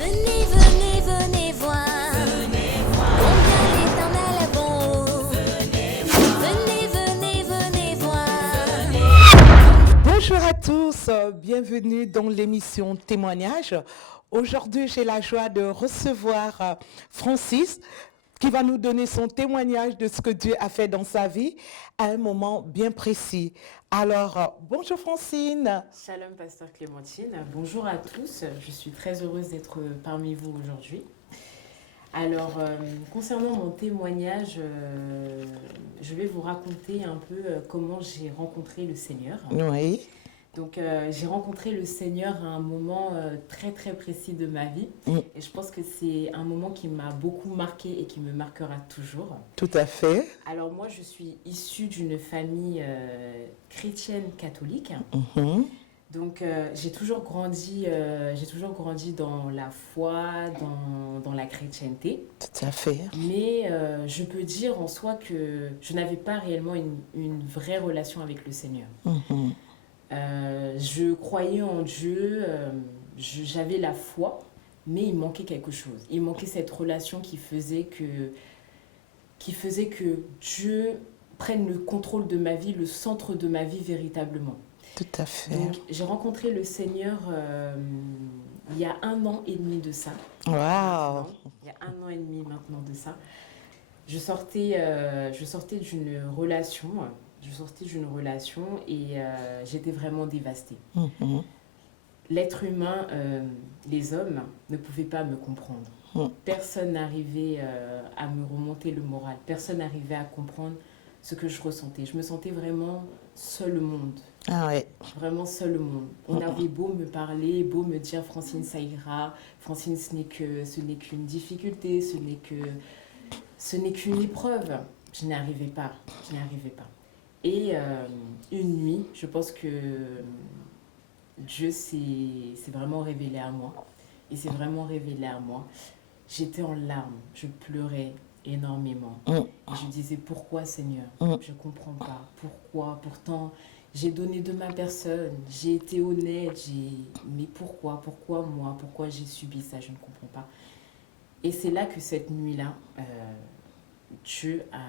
Venez, venez, venez voir. Venez voir. Combien l'Éternel est bon. Venez voir. Venez, venez, venez voir. Bonjour à tous, bienvenue dans l'émission Témoignage. Aujourd'hui, j'ai la joie de recevoir Francis qui va nous donner son témoignage de ce que Dieu a fait dans sa vie à un moment bien précis. Alors, bonjour Francine. Shalom, pasteur Clémentine. Bonjour à tous. Je suis très heureuse d'être parmi vous aujourd'hui. Alors, concernant mon témoignage, je vais vous raconter un peu comment j'ai rencontré le Seigneur. Oui. Donc, j'ai rencontré le Seigneur à un moment très, très précis de ma vie. Et je pense que c'est un moment qui m'a beaucoup marqué et qui me marquera toujours. Tout à fait. Alors, moi, je suis issue d'une famille chrétienne catholique. Donc, j'ai toujours grandi dans la foi, dans la chrétienté. Tout à fait. Mais je peux dire en soi que je n'avais pas réellement une vraie relation avec le Seigneur. Je croyais en Dieu, j'avais la foi, mais il manquait quelque chose. Il manquait cette relation qui faisait que Dieu prenne le contrôle de ma vie, le centre de ma vie véritablement. Tout à fait. Donc, j'ai rencontré le Seigneur il y a 1 an et demi de ça. Wow. Il y a 1 an et demi maintenant de ça. Je sortais d'une relation. Et j'étais vraiment dévastée. L'être humain, les hommes, ne pouvaient pas me comprendre. Personne n'arrivait à me remonter le moral. Personne n'arrivait à comprendre ce que je ressentais. Je me sentais vraiment seule au monde. Ah ouais. Vraiment seule au monde. On avait beau me parler, beau me dire Francine, ça ira. Francine, ce n'est qu'une difficulté, ce n'est qu'une épreuve. Je n'y arrivais pas. Et une nuit, je pense que Dieu s'est vraiment révélé à moi. Il s'est vraiment révélé à moi. J'étais en larmes, je pleurais énormément. Je disais, pourquoi Seigneur? Je ne comprends pas. Pourquoi? Pourtant, j'ai donné de ma personne, j'ai été honnête, mais pourquoi moi? Pourquoi j'ai subi ça? Je ne comprends pas. Et c'est là que cette nuit-là, Dieu a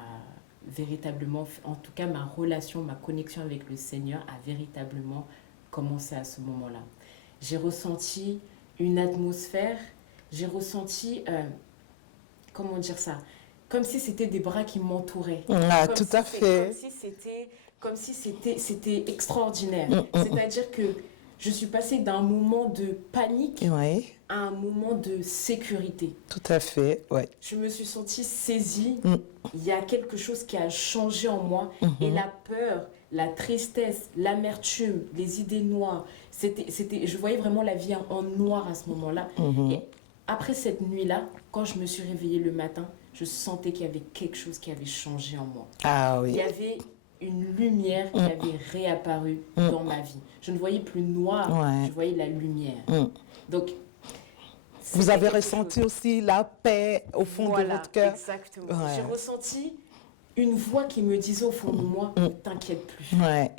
véritablement, en tout cas ma relation, ma connexion avec le Seigneur a véritablement commencé à ce moment-là. J'ai ressenti une atmosphère, j'ai ressenti, comment dire ça, comme si c'était des bras qui m'entouraient. Ah, tout à fait. Comme si c'était extraordinaire. C'est-à-dire que je suis passée d'un moment de panique à un moment de sécurité. Tout à fait, ouais. Je me suis sentie saisie. Il y a quelque chose qui a changé en moi. Et la peur, la tristesse, l'amertume, les idées noires, je voyais vraiment la vie en noir à ce moment-là. Et après cette nuit-là, quand je me suis réveillée le matin, je sentais qu'il y avait quelque chose qui avait changé en moi. Ah oui. Il y avait une lumière qui avait réapparu dans ma vie. Je ne voyais plus noir, je voyais la lumière. Donc, vous avez ressenti aussi la paix au fond de votre cœur. Exactement. J'ai ressenti une voix qui me disait au fond de moi, ne t'inquiète plus.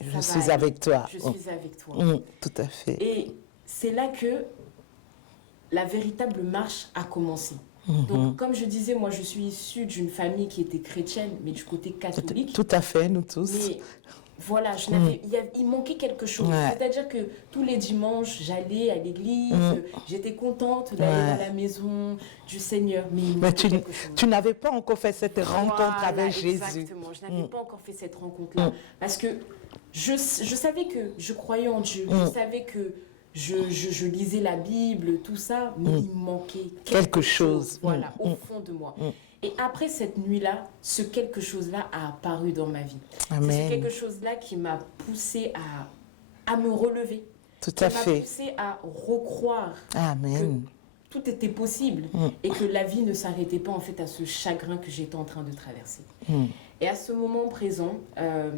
Je suis avec toi. Je suis avec toi. Tout à fait. Et c'est là que la véritable marche a commencé. Donc, comme je disais, moi, je suis issue d'une famille qui était chrétienne, mais du côté catholique. Tout à fait, nous tous. Mais voilà, il manquait quelque chose. C'est-à-dire que tous les dimanches, j'allais à l'église, j'étais contente d'aller dans la maison du Seigneur. Mais tu n'avais pas encore fait cette rencontre avec Jésus. Exactement, je n'avais pas encore fait cette rencontre-là. Parce que je savais que je croyais en Dieu, je savais que je lisais la Bible, tout ça, mais il manquait quelque chose voilà, au fond de moi. Et après cette nuit-là, ce quelque chose-là a apparu dans ma vie. Amen. C'est ce quelque chose-là qui m'a poussée à me relever. Tout à fait. Qui m'a poussée à recroire Amen. que tout était possible et que la vie ne s'arrêtait pas en fait à ce chagrin que j'étais en train de traverser. Et à ce moment présent,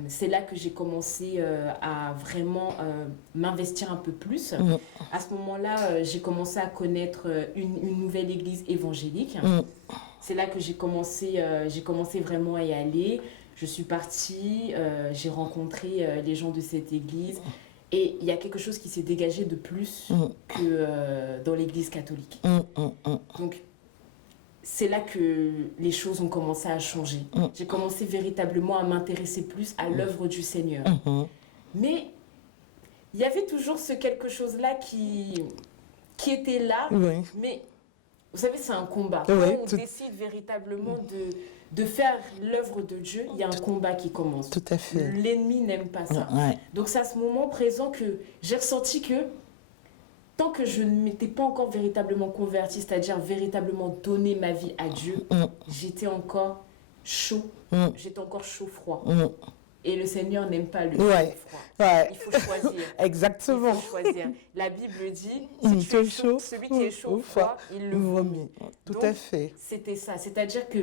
c'est là que j'ai commencé à vraiment m'investir un peu plus. À ce moment-là, j'ai commencé à connaître une nouvelle église évangélique. C'est là que j'ai commencé vraiment à y aller. Je suis partie, j'ai rencontré les gens de cette église Et il y a quelque chose qui s'est dégagé de plus que dans l'Église catholique. Donc, c'est là que les choses ont commencé à changer. J'ai commencé véritablement à m'intéresser plus à l'œuvre du Seigneur. Mais il y avait toujours ce quelque chose-là qui était là. Oui. Mais vous savez, c'est un combat. Oui, Quand on décide véritablement de faire l'œuvre de Dieu, il y a un combat qui commence. Tout à fait. L'ennemi n'aime pas ça. Ouais. Donc c'est à ce moment présent que j'ai ressenti que tant que je ne m'étais pas encore véritablement convertie, c'est-à-dire véritablement donné ma vie à Dieu, j'étais encore chaud, j'étais encore chaud-froid. Et le Seigneur n'aime pas le chaud-froid. Ouais. Il faut choisir. Exactement. Il faut choisir. La Bible dit, si Tu es chaud, celui qui est chaud ou froid, il le vomit. Tout Donc, à fait. C'était ça. C'est-à-dire que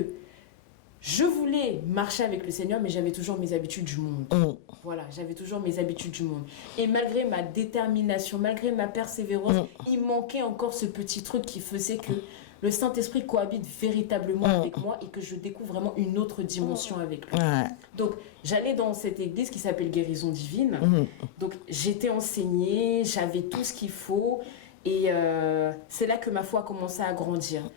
je voulais marcher avec le Seigneur, mais j'avais toujours mes habitudes du monde. Voilà, j'avais toujours mes habitudes du monde. Et malgré ma détermination, malgré ma persévérance, il manquait encore ce petit truc qui faisait que le Saint-Esprit cohabite véritablement avec moi et que je découvre vraiment une autre dimension avec lui. Donc, j'allais dans cette église qui s'appelle Guérison Divine. Donc, j'étais enseignée, j'avais tout ce qu'il faut. Et c'est là que ma foi a commencé à grandir.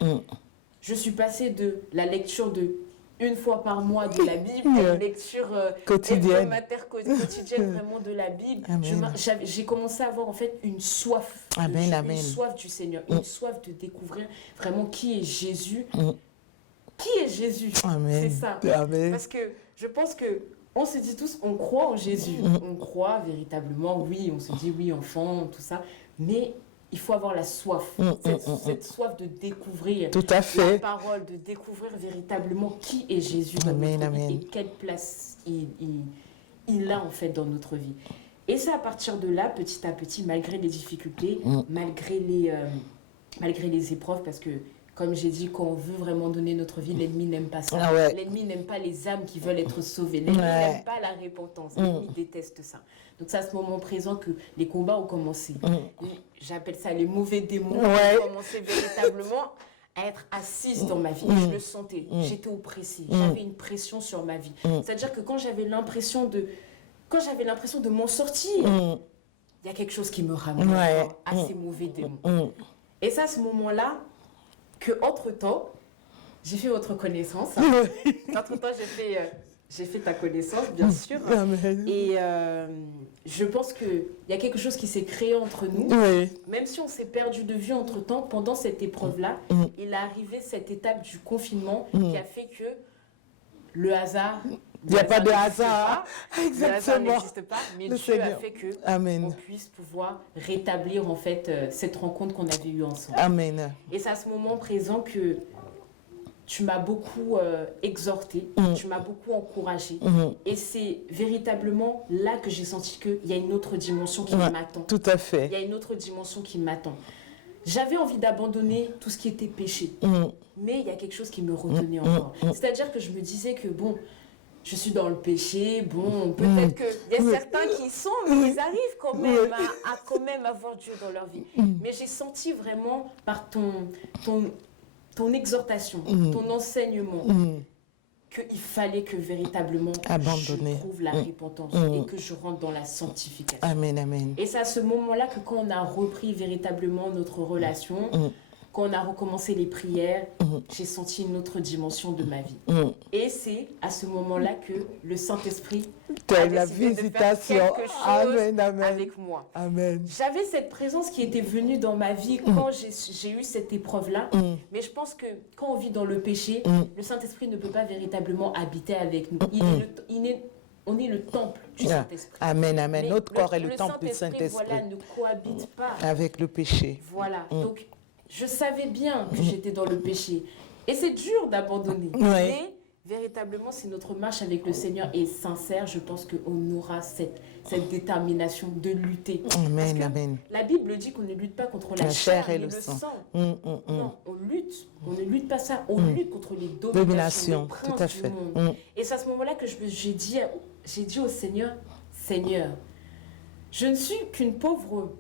Je suis passée de la lecture de une fois par mois de la Bible, à une lecture quotidienne, quotidienne vraiment de la Bible. J'ai commencé à avoir en fait une soif, une soif du Seigneur, une soif de découvrir vraiment qui est Jésus. Qui est Jésus? C'est ça. Amen. Parce que je pense que on se dit tous, on croit en Jésus, on croit véritablement, oui, on se dit oui, enfant, tout ça, mais il faut avoir la soif, cette soif de découvrir tout à fait. La parole, de découvrir véritablement qui est Jésus dans notre vie et quelle place il a en fait dans notre vie. Et c'est à partir de là, petit à petit, malgré les difficultés, malgré les épreuves, parce que comme j'ai dit, quand on veut vraiment donner notre vie, l'ennemi n'aime pas ça. L'ennemi n'aime pas les âmes qui veulent être sauvées. L'ennemi n'aime pas la repentance. L'ennemi déteste ça. Donc c'est à ce moment présent que les combats ont commencé. J'appelle ça les mauvais démons ont commencé véritablement à être assises dans ma vie. Je le sentais. J'étais oppressée. J'avais une pression sur ma vie. C'est-à-dire que quand j'avais l'impression de m'en sortir, il y a quelque chose qui me ramenait à ces mauvais démons. Et c'est à ce moment-là que, entre-temps, j'ai fait votre connaissance. Entre-temps, j'ai fait ta connaissance, bien sûr. Et je pense qu'il y a quelque chose qui s'est créé entre nous. Même si on s'est perdu de vue entre-temps, pendant cette épreuve-là, il est arrivé cette étape du confinement qui a fait que le hasard... Il n'y a pas de hasard. Exactement. Le hasard n'existe pas, mais Dieu a fait que on puisse pouvoir rétablir en fait cette rencontre qu'on avait eue ensemble. Amen. Et c'est à ce moment présent que tu m'as beaucoup exhorté, tu m'as beaucoup encouragé. Et c'est véritablement là que j'ai senti qu'il y a une autre dimension qui m'attend. Tout à fait. Il y a une autre dimension qui m'attend. J'avais envie d'abandonner tout ce qui était péché. Mais il y a quelque chose qui me retenait encore. C'est-à-dire que je me disais que bon... Je suis dans le péché, bon, peut-être qu'il y a certains qui sont, mais ils arrivent quand même à quand même avoir Dieu dans leur vie. Mais j'ai senti vraiment par ton exhortation, ton enseignement, qu'il fallait que véritablement je trouve la repentance et que je rentre dans la sanctification. Amen, amen. Et c'est à ce moment-là que quand on a repris véritablement notre relation, quand on a recommencé les prières, j'ai senti une autre dimension de ma vie. Et c'est à ce moment-là que le Saint-Esprit a décidé de faire quelque chose avec moi. Amen. J'avais cette présence qui était venue dans ma vie quand j'ai eu cette épreuve-là. Mais je pense que quand on vit dans le péché, le Saint-Esprit ne peut pas véritablement habiter avec nous. On est le temple du Saint-Esprit. Amen, amen. Mais notre corps est le temple du Saint-Esprit. Voilà, ne cohabite pas avec le péché. Voilà, donc... Je savais bien que j'étais dans le péché. Et c'est dur d'abandonner. Mais véritablement, si notre marche avec le Seigneur est sincère, je pense qu'on aura cette détermination de lutter. Amen, Parce que amen. la Bible dit qu'on ne lutte pas contre la chair et le sang. Non, on lutte. On ne lutte pas ça. On lutte contre les dominations, les princes tout à fait. du monde. Et c'est à ce moment-là que j'ai dit au Seigneur, Seigneur, je ne suis qu'une pauvre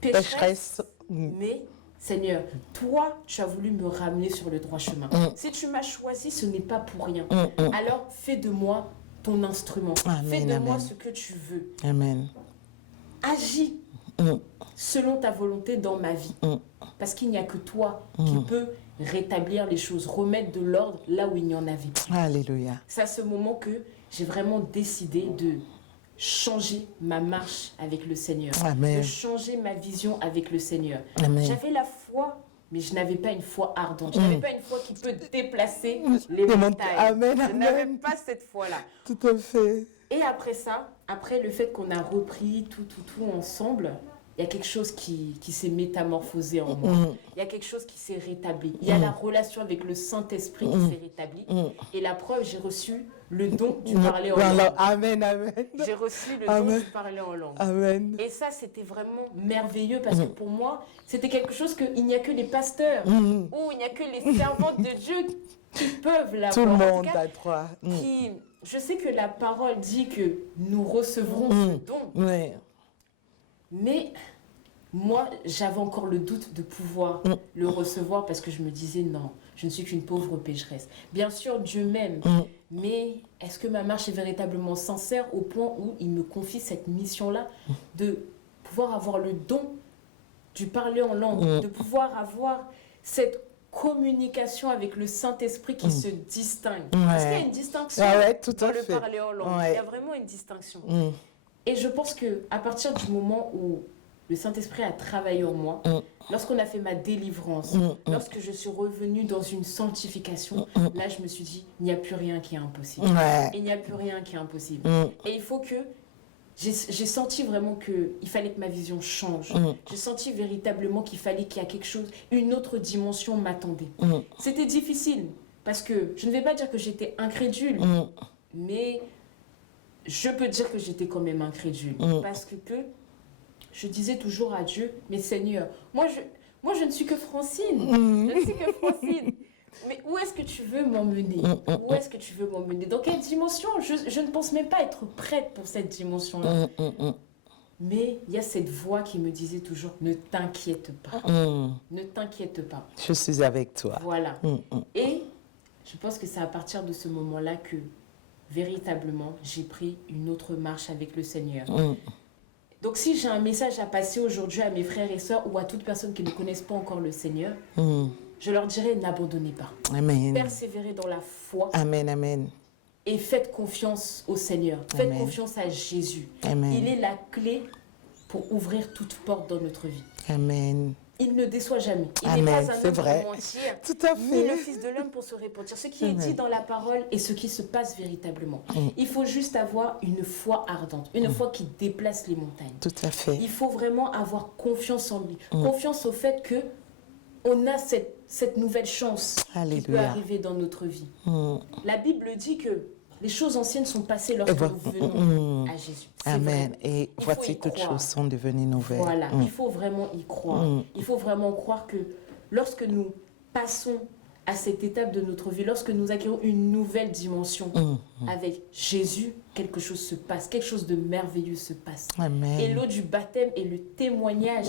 pécheresse, mais... Seigneur, toi, tu as voulu me ramener sur le droit chemin. Si tu m'as choisi, ce n'est pas pour rien. Alors, fais de moi ton instrument. Fais de moi ce que tu veux. Amen. agis selon ta volonté dans ma vie. Parce qu'il n'y a que toi qui peux rétablir les choses, remettre de l'ordre là où il n'y en avait plus. Alléluia. C'est à ce moment que j'ai vraiment décidé de changer ma marche avec le Seigneur, Amen. de changer ma vision avec le Seigneur. Amen. J'avais la foi, mais je n'avais pas une foi ardente. Je n'avais pas une foi qui peut déplacer les Les montagnes. Amen, Je amen. n'avais pas cette foi-là. Tout à fait. Et après ça, après le fait qu'on a repris tout ensemble, il y a quelque chose qui s'est métamorphosé en moi. Il y a quelque chose qui s'est rétabli. Il y a la relation avec le Saint-Esprit qui s'est rétablie. Et la preuve, j'ai reçu le don du parler en langue. Amen, amen. J'ai reçu le Amen. don du parler en langue. Amen. Et ça, c'était vraiment merveilleux parce que pour moi, c'était quelque chose qu'il n'y a que les pasteurs ou il n'y a que les servantes de Dieu qui peuvent l'avoir. Tout le En tout monde cas, a droit. je sais que la parole dit que nous recevrons ce don, Oui. mais moi, j'avais encore le doute de pouvoir le recevoir parce que je me disais non, je ne suis qu'une pauvre pécheresse. Bien sûr, Dieu m'aime, mais est-ce que ma marche est véritablement sincère au point où il me confie cette mission-là de pouvoir avoir le don du parler en langue, de pouvoir avoir cette communication avec le Saint-Esprit qui se distingue. Parce qu'il y a une distinction Tout dans à le fait. parler en langue. Ouais. Il y a vraiment une distinction. Et je pense qu'à partir du moment où le Saint-Esprit a travaillé en moi, lorsqu'on a fait ma délivrance, lorsque je suis revenue dans une sanctification, là je me suis dit, il n'y a plus rien qui est impossible. Ouais. Il n'y a plus rien qui est impossible. Et il faut que... J'ai senti vraiment qu'il fallait que ma vision change. J'ai senti véritablement qu'il fallait qu'il y a quelque chose, une autre dimension m'attendait. C'était difficile, parce que je ne vais pas dire que j'étais incrédule, mais je peux dire que j'étais quand même incrédule. Parce que je disais toujours à Dieu, mais Seigneur, moi je ne suis que Francine. Je ne suis que Francine. Mais où est-ce que tu veux m'emmener? Où est-ce que tu veux m'emmener? Dans quelle dimension? Je ne pense même pas être prête pour cette dimension-là. Mais il y a cette voix qui me disait toujours, ne t'inquiète pas. Ne t'inquiète pas. Je suis avec toi. Voilà. Et je pense que c'est à partir de ce moment-là que véritablement j'ai pris une autre marche avec le Seigneur. Donc si j'ai un message à passer aujourd'hui à mes frères et sœurs ou à toute personne qui ne connaissent pas encore le Seigneur, je leur dirais n'abandonnez pas. Amen. Persévérez dans la foi Amen, amen. et faites confiance au Seigneur. Faites Amen. confiance à Jésus. Amen. Il est la clé pour ouvrir toute porte dans notre vie. Amen. Il ne déçoit jamais. Il Amen, n'est pas un c'est homme vrai. pour mentir, Tout à ni le fait. Fils de l'homme pour se repentir. Ce qui est Amen. dit dans la parole et ce qui se passe véritablement. Il faut juste avoir une foi ardente, une foi qui déplace les montagnes. Tout à fait. Il faut vraiment avoir confiance en lui, confiance au fait que on a cette nouvelle chance qui peut Alléluia. arriver dans notre vie. La Bible dit que les choses anciennes sont passées lorsque nous venons à Jésus. C'est Amen. vrai. Et Il faut voici y toutes croire. choses sont devenues nouvelles. Voilà, il faut vraiment y croire. Il faut vraiment croire que lorsque nous passons à cette étape de notre vie, lorsque nous acquérons une nouvelle dimension avec Jésus, quelque chose se passe, quelque chose de merveilleux se passe. Amen. Et l'eau du baptême est le témoignage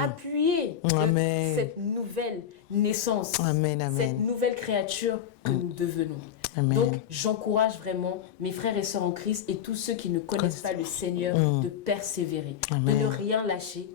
appuyé de Amen. cette nouvelle naissance, Amen, amen. cette nouvelle créature que nous devenons. Amen. Donc, j'encourage vraiment mes frères et sœurs en Christ et tous ceux qui ne connaissent pas le Seigneur de persévérer, Amen. de ne rien lâcher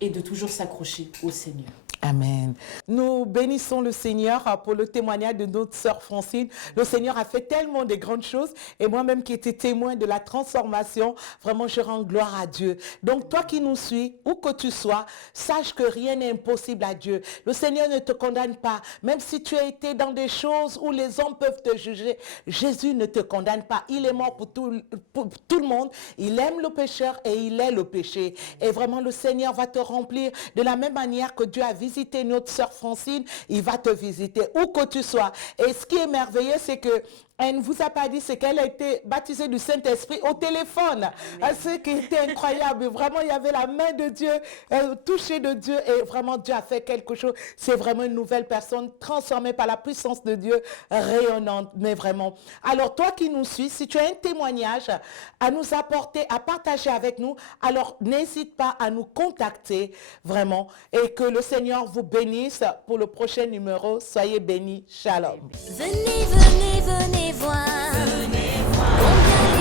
et de toujours s'accrocher au Seigneur. Amen. Nous bénissons le Seigneur pour le témoignage de notre sœur Francine. Le Seigneur a fait tellement de grandes choses et moi-même qui étais témoin de la transformation, vraiment je rends gloire à Dieu. Donc toi qui nous suis, où que tu sois, sache que rien n'est impossible à Dieu. Le Seigneur ne te condamne pas. Même si tu as été dans des choses où les hommes peuvent te juger, Jésus ne te condamne pas. Il est mort pour tout le monde. Il aime le pécheur et il est le péché. Et vraiment le Seigneur va te remplir de la même manière que Dieu a visité notre sœur Francine, il va te visiter où que tu sois. Et ce qui est merveilleux, c'est que elle ne vous a pas dit, c'est qu'elle a été baptisée du Saint-Esprit au téléphone. Ce qui était incroyable. Vraiment, il y avait la main de Dieu, touchée de Dieu. Et vraiment, Dieu a fait quelque chose. C'est vraiment une nouvelle personne transformée par la puissance de Dieu, rayonnante, mais vraiment. Alors, toi qui nous suis, si tu as un témoignage à nous apporter, à partager avec nous, alors n'hésite pas à nous contacter, vraiment. Et que le Seigneur vous bénisse pour le prochain numéro. Soyez bénis. Shalom. Venez, venez, venez voir. Combien